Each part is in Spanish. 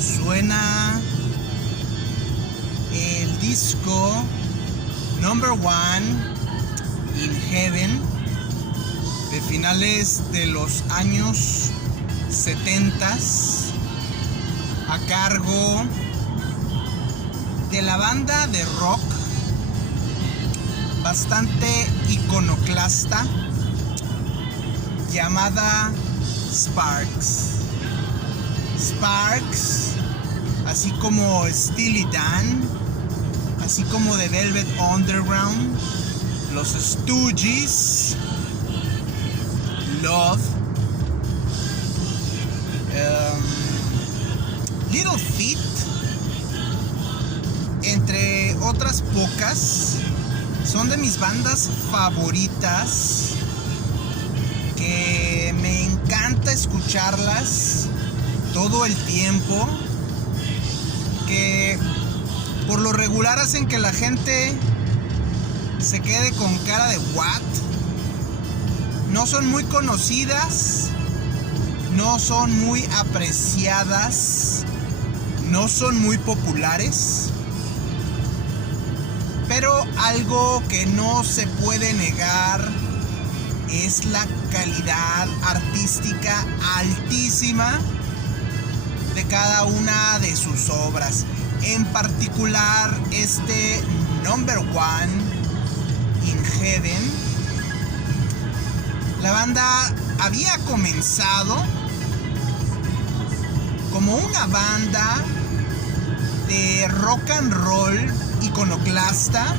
suena el disco Number One in Heaven de finales de los años 70 a cargo de la banda de rock bastante iconoclasta llamada Sparks. Sparks, así como Steely Dan, así como The Velvet Underground, los Stooges, Love, Little Feat, entre otras pocas, son de mis bandas favoritas que me encanta escucharlas todo el tiempo, que por lo regular hacen que la gente se quede con cara de what. No son muy conocidas, no son muy apreciadas, no son muy populares, pero algo que no se puede negar es la calidad artística altísima de cada una de sus obras. En particular este Number One in Heaven. La banda había comenzado como una banda de rock and roll iconoclasta,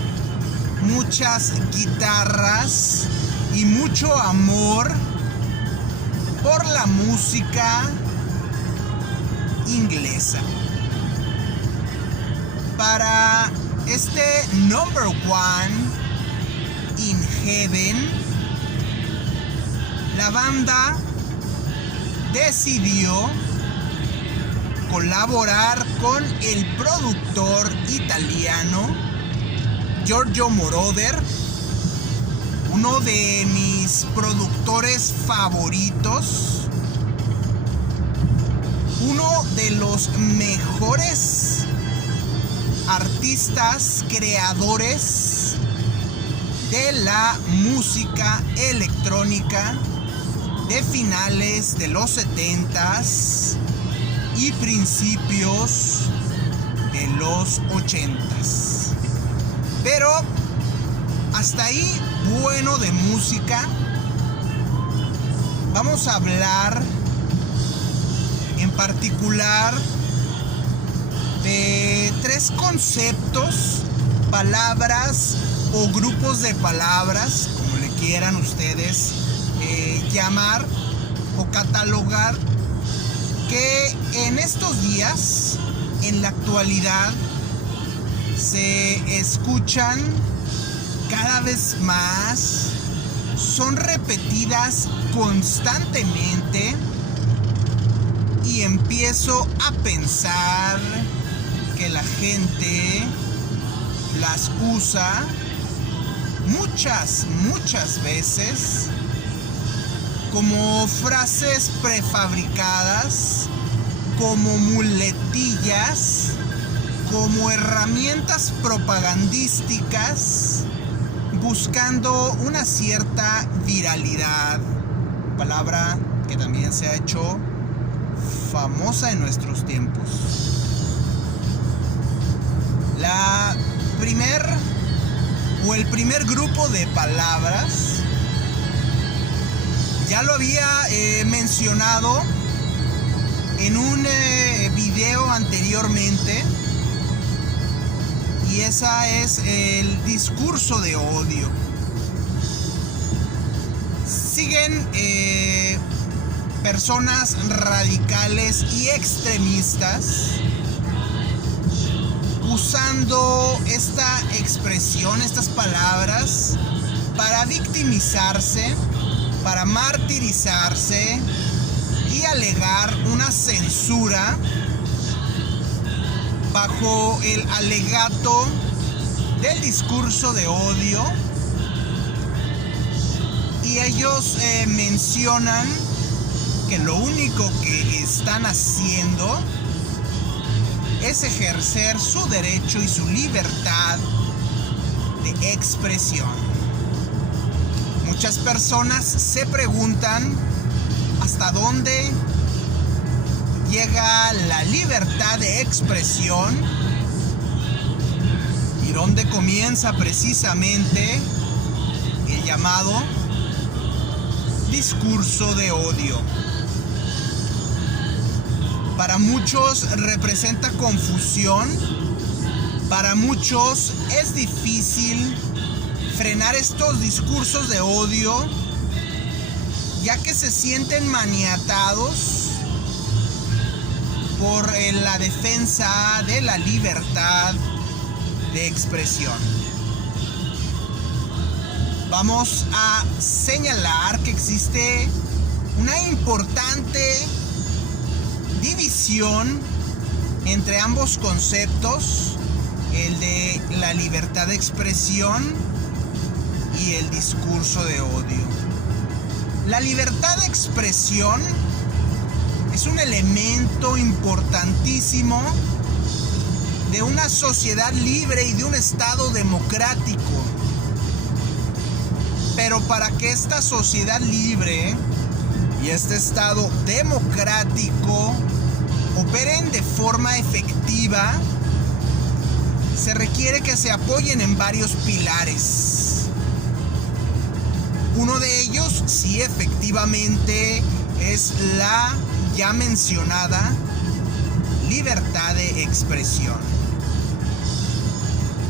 muchas guitarras y mucho amor por la música inglesa. Para este Number One in Heaven, la banda decidió colaborar con el productor italiano Giorgio Moroder, uno de mis productores favoritos, uno de los mejores artistas creadores de la música electrónica de finales de los 70s y principios de los 80s. Pero hasta ahí bueno de música. Vamos a hablar en particular de tres conceptos, palabras o grupos de palabras, como le quieran ustedes llamar o catalogar, que en estos días, en la actualidad, se escuchan cada vez más, son repetidas constantemente, y empiezo a pensar que la gente las usa muchas veces como frases prefabricadas, como muletillas, como herramientas propagandísticas, buscando una cierta viralidad, palabra que también se ha hecho famosa en nuestros tiempos. El primer grupo de palabras ya lo había mencionado en un video anteriormente, y esa es el discurso de odio. Siguen personas radicales y extremistas usando esta expresión, estas palabras, para victimizarse, para martirizarse y alegar una censura bajo el alegato del discurso de odio. Y ellos mencionan que lo único que están haciendo es ejercer su derecho y su libertad de expresión. Muchas personas se preguntan hasta dónde llega la libertad de expresión y dónde comienza precisamente el llamado discurso de odio. Para muchos representa confusión, para muchos es difícil frenar estos discursos de odio, ya que se sienten maniatados por la defensa de la libertad de expresión. Vamos a señalar que existe una importante división entre ambos conceptos, el de la libertad de expresión y el discurso de odio. La libertad de expresión es un elemento importantísimo de una sociedad libre y de un Estado democrático. Pero para que esta sociedad libre y este Estado democrático operen de forma efectiva, se requiere que se apoyen en varios pilares. Uno de ellos, sí, efectivamente, es la ya mencionada libertad de expresión.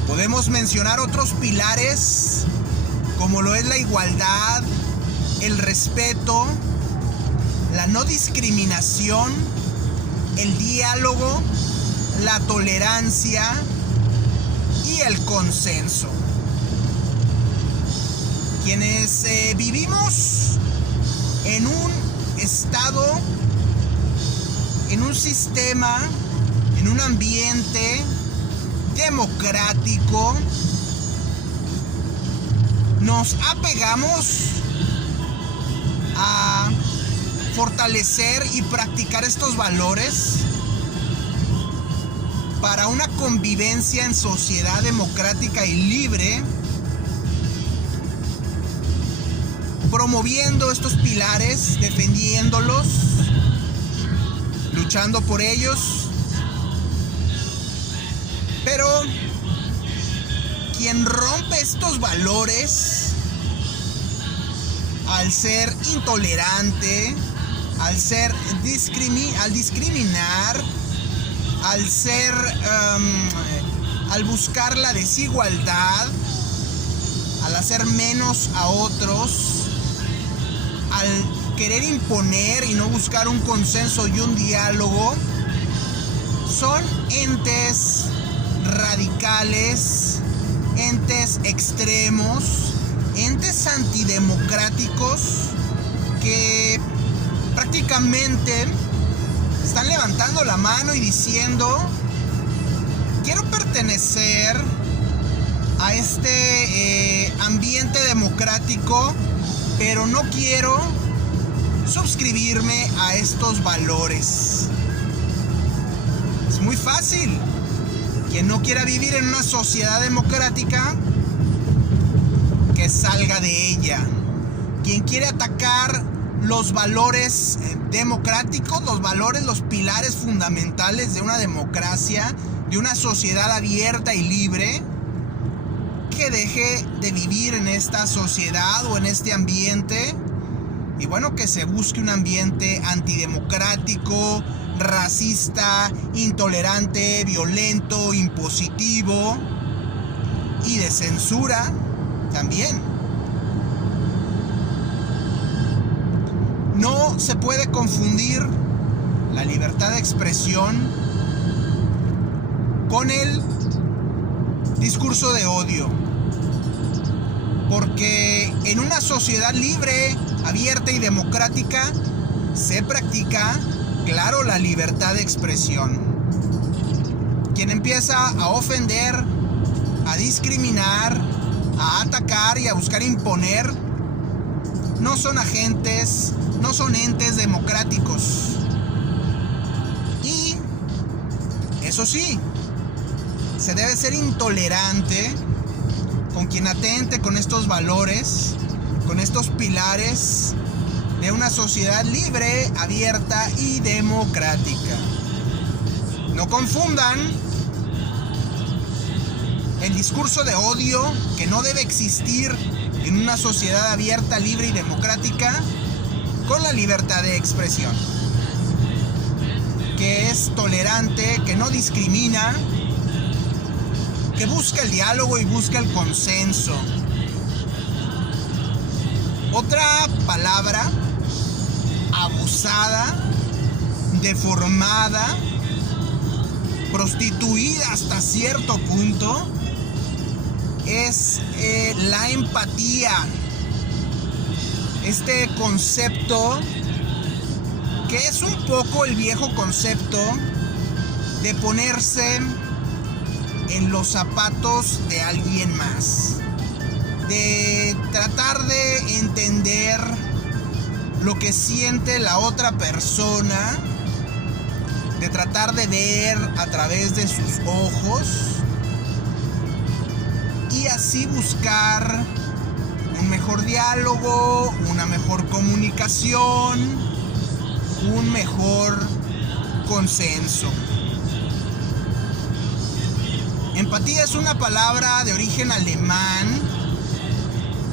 Podemos mencionar otros pilares como lo es la igualdad, el respeto, la no discriminación, el diálogo, la tolerancia y el consenso. Quienes vivimos en un estado, en un sistema, en un ambiente democrático, nos apegamos a fortalecer y practicar estos valores para una convivencia en sociedad democrática y libre, promoviendo estos pilares, defendiéndolos, luchando por ellos. Pero quien rompe estos valores al ser intolerante, al discriminar, al buscar la desigualdad, al hacer menos a otros, al querer imponer y no buscar un consenso y un diálogo, son entes radicales, entes extremos, entes antidemocráticos que prácticamente están levantando la mano y diciendo: quiero pertenecer a este ambiente democrático, pero no quiero suscribirme a estos valores. Es muy fácil. Quien no quiera vivir en una sociedad democrática, que salga de ella. Quien quiere atacar los valores democráticos, los pilares fundamentales de una democracia, de una sociedad abierta y libre, que deje de vivir en esta sociedad o en este ambiente, y bueno, que se busque un ambiente antidemocrático, racista, intolerante, violento, impositivo y de censura también. No se puede confundir la libertad de expresión con el discurso de odio, porque en una sociedad libre, abierta y democrática se practica, claro, la libertad de expresión. Quien empieza a ofender, a discriminar, a atacar y a buscar imponer, no son agentes, no son entes democráticos. Y Eso sí, se debe ser intolerante con quien atente con estos valores, con estos pilares de una sociedad libre, abierta y democrática. No confundan el discurso de odio que no debe existir en una sociedad abierta, libre y democrática con la libertad de expresión, que es tolerante, que no discrimina, que busca el diálogo y busca el consenso. Otra palabra abusada, deformada, prostituida hasta cierto punto, es la empatía. Este concepto que es un poco el viejo concepto de ponerse en los zapatos de alguien más, de tratar de entender lo que siente la otra persona, de tratar de ver a través de sus ojos y así buscar un mejor diálogo, una mejor comunicación, un mejor consenso. Empatía es una palabra de origen alemán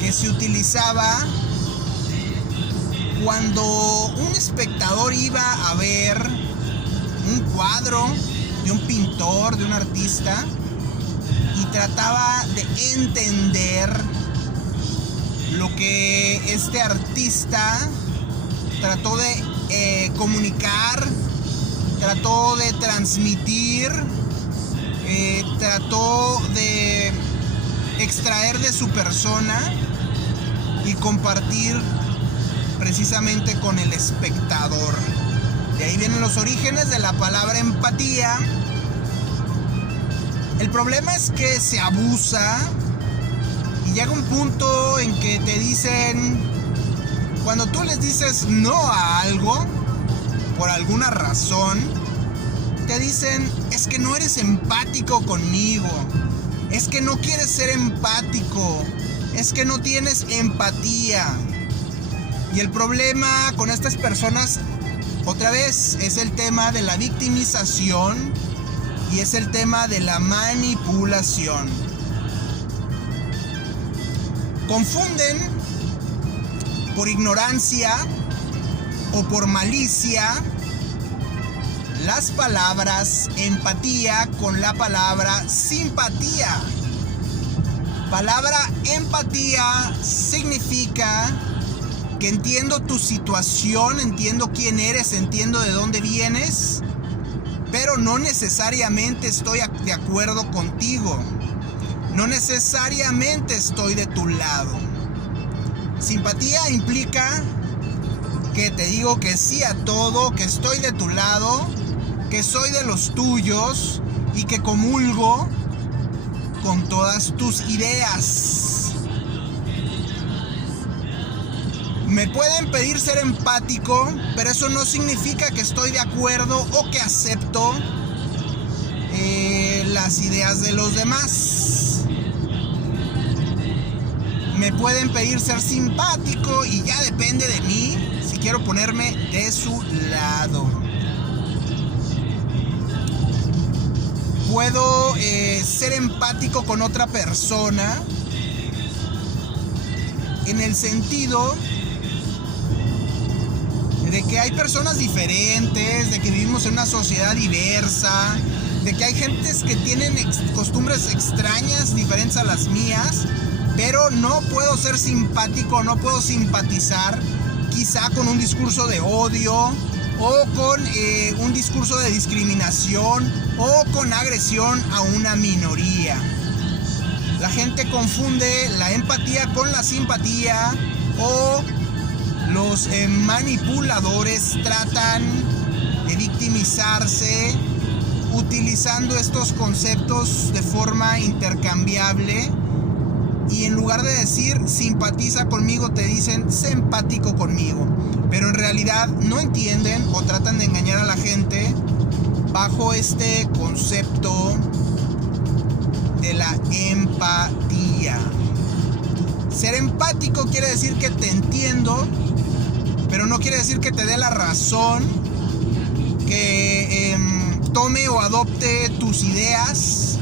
que se utilizaba cuando un espectador iba a ver un cuadro de un pintor, de un artista, y trataba de entender lo que este artista trató de comunicar, trató de transmitir, trató de extraer de su persona y compartir precisamente con el espectador. De ahí vienen los orígenes de la palabra empatía. El problema es que se abusa y llega un punto en que te dicen, cuando tú les dices no a algo, por alguna razón, te dicen, es que no eres empático conmigo, es que no quieres ser empático, es que no tienes empatía. Y el problema con estas personas, otra vez, es el tema de la victimización y es el tema de la manipulación. Confunden por ignorancia o por malicia las palabras empatía con la palabra simpatía. Palabra empatía significa que entiendo tu situación, entiendo quién eres, entiendo de dónde vienes, pero no necesariamente estoy de acuerdo contigo. No necesariamente estoy de tu lado. Simpatía implica que te digo que sí a todo, que estoy de tu lado, que soy de los tuyos y que comulgo con todas tus ideas. Me pueden pedir ser empático, pero eso no significa que estoy de acuerdo o que acepto las ideas de los demás. Me pueden pedir ser simpático y ya depende de mí si quiero ponerme de su lado. Puedo ser empático con otra persona en el sentido de que hay personas diferentes, de que vivimos en una sociedad diversa, de que hay gentes que tienen costumbres extrañas, diferentes a las mías, pero no puedo ser simpático, no puedo simpatizar quizá con un discurso de odio o con un discurso de discriminación o con agresión a una minoría. La gente confunde la empatía con la simpatía, o los manipuladores tratan de victimizarse utilizando estos conceptos de forma intercambiable, y en lugar de decir simpatiza conmigo te dicen sé empático conmigo, pero en realidad no entienden o tratan de engañar a la gente bajo este concepto de la empatía. Ser empático quiere decir que te entiendo, pero no quiere decir que te dé la razón, que tome o adopte tus ideas,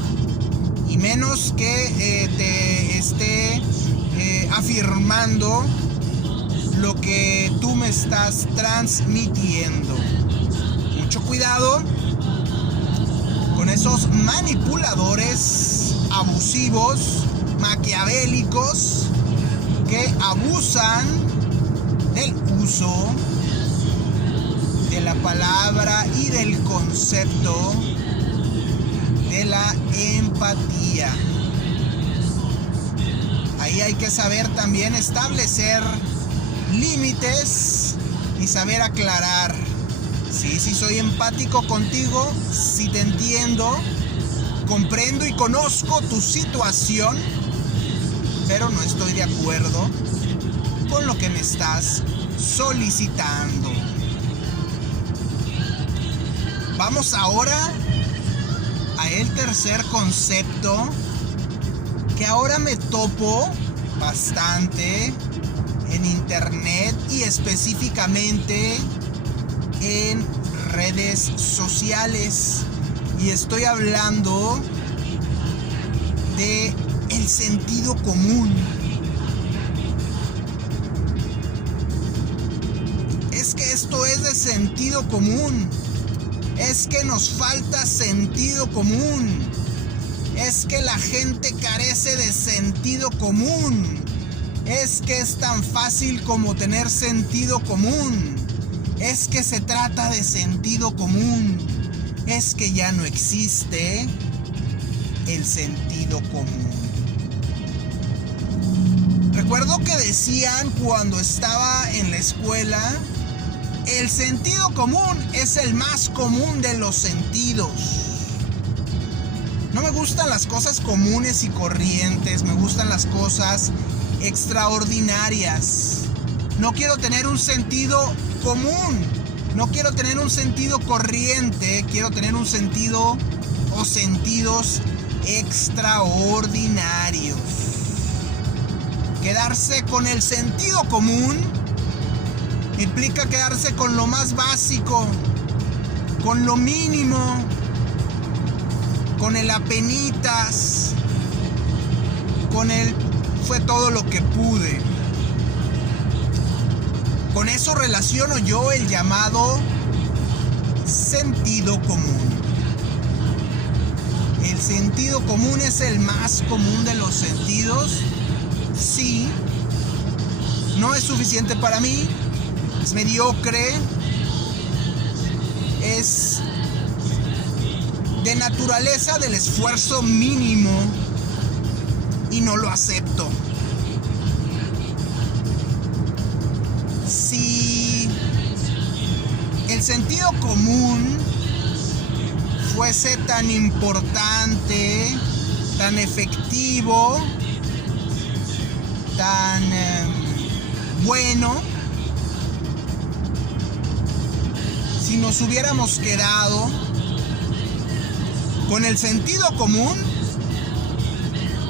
y menos que te esté afirmando lo que tú me estás transmitiendo. Mucho cuidado con esos manipuladores abusivos, maquiavélicos, que abusan del uso de la palabra y del concepto de la empatía. Ahí hay que saber también establecer límites y saber aclarar. Sí, soy empático contigo, sí te entiendo, comprendo y conozco tu situación, pero no estoy de acuerdo con lo que me estás solicitando. Vamos ahora a el tercer concepto, que ahora me topo bastante en internet y específicamente en redes sociales, y estoy hablando de el sentido común. Es que esto es de sentido común. Es que nos falta sentido común. Es que la gente carece de sentido común. Es que es tan fácil como tener sentido común. Es que se trata de sentido común. Es que ya no existe el sentido común. Recuerdo que decían cuando estaba en la escuela, el sentido común es el más común de los sentidos. No me gustan las cosas comunes y corrientes, me gustan las cosas extraordinarias. No quiero tener un sentido común, no quiero tener un sentido corriente, quiero tener un sentido o sentidos extraordinarios. Quedarse con el sentido común implica quedarse con lo más básico, con lo mínimo, con el apenitas, con el fue todo lo que pude. Con eso relaciono yo el llamado sentido común. ¿El sentido común es el más común de los sentidos? Sí. No es suficiente para mí. Es mediocre. Es de naturaleza del esfuerzo mínimo y no lo acepto. Si el sentido común fuese tan importante, tan efectivo, tan bueno, si nos hubiéramos quedado con el sentido común,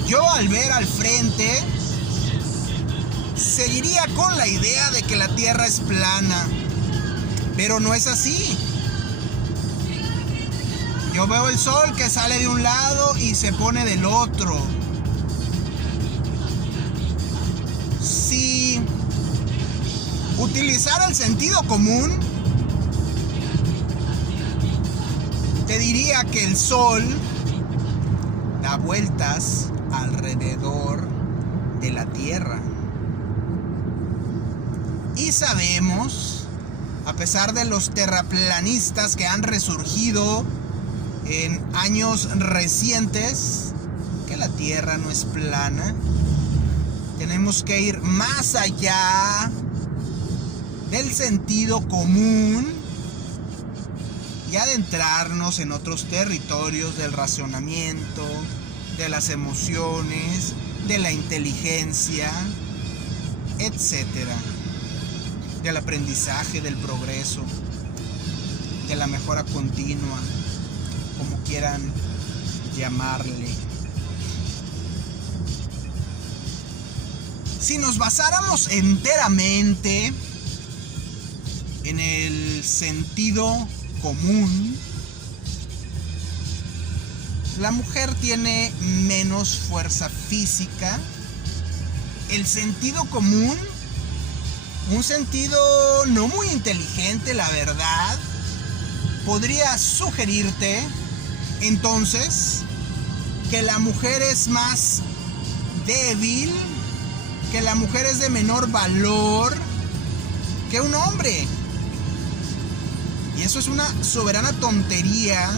yo al ver al frente seguiría con la idea de que la Tierra es plana, pero no es así. Yo veo el sol que sale de un lado y se pone del otro. Si utilizara el sentido común, te diría que el sol da vueltas alrededor de la Tierra. Y sabemos, a pesar de los terraplanistas que han resurgido en años recientes, que la Tierra no es plana. Tenemos que ir más allá del sentido común y adentrarnos en otros territorios del razonamiento, de las emociones, de la inteligencia, etcétera, del aprendizaje, del progreso, de la mejora continua. quieran llamarle. Si nos basáramos enteramente en el sentido común, la mujer tiene menos fuerza física. El sentido común, un sentido no muy inteligente, la verdad, podría sugerirte entonces que la mujer es más débil, que la mujer es de menor valor que un hombre. Y eso es una soberana tontería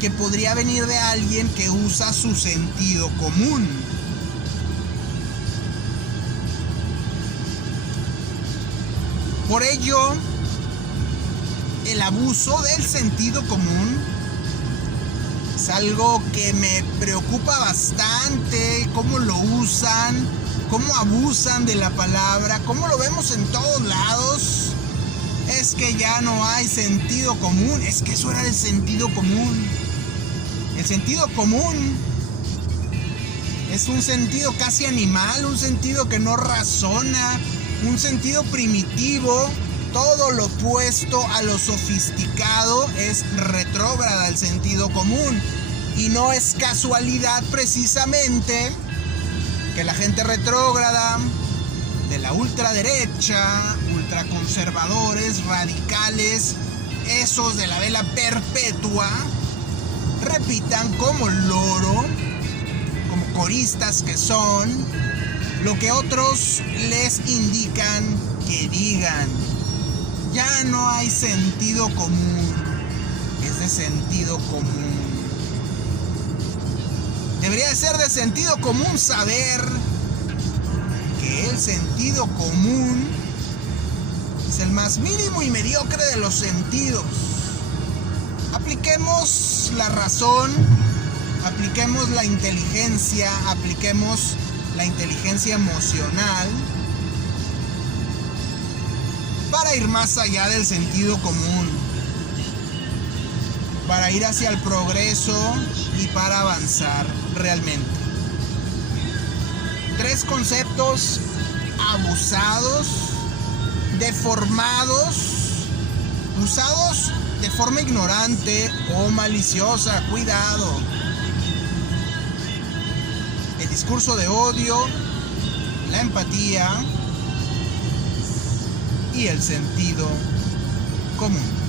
que podría venir de alguien que usa su sentido común. Por ello, el abuso del sentido común es algo que me preocupa bastante. Cómo lo usan, cómo abusan de la palabra, cómo lo vemos en todos lados. Es que ya no hay sentido común. Es que eso era el sentido común. El sentido común es un sentido casi animal, un sentido que no razona, un sentido primitivo. Todo lo opuesto a lo sofisticado es retrógrada el sentido común. Y no es casualidad precisamente que la gente retrógrada, de la ultraderecha, ultraconservadores, radicales, esos de la vela perpetua, repitan como loro, como coristas que son, lo que otros les indican que digan. Ya no hay sentido común, es de sentido común. Debería de ser de sentido común saber que el sentido común es el más mínimo y mediocre de los sentidos. Apliquemos la razón, apliquemos la inteligencia emocional para ir más allá del sentido común, para ir hacia el progreso y para avanzar realmente. 3 conceptos abusados, deformados, usados de forma ignorante o maliciosa. Cuidado. El discurso de odio, la empatía y el sentido común.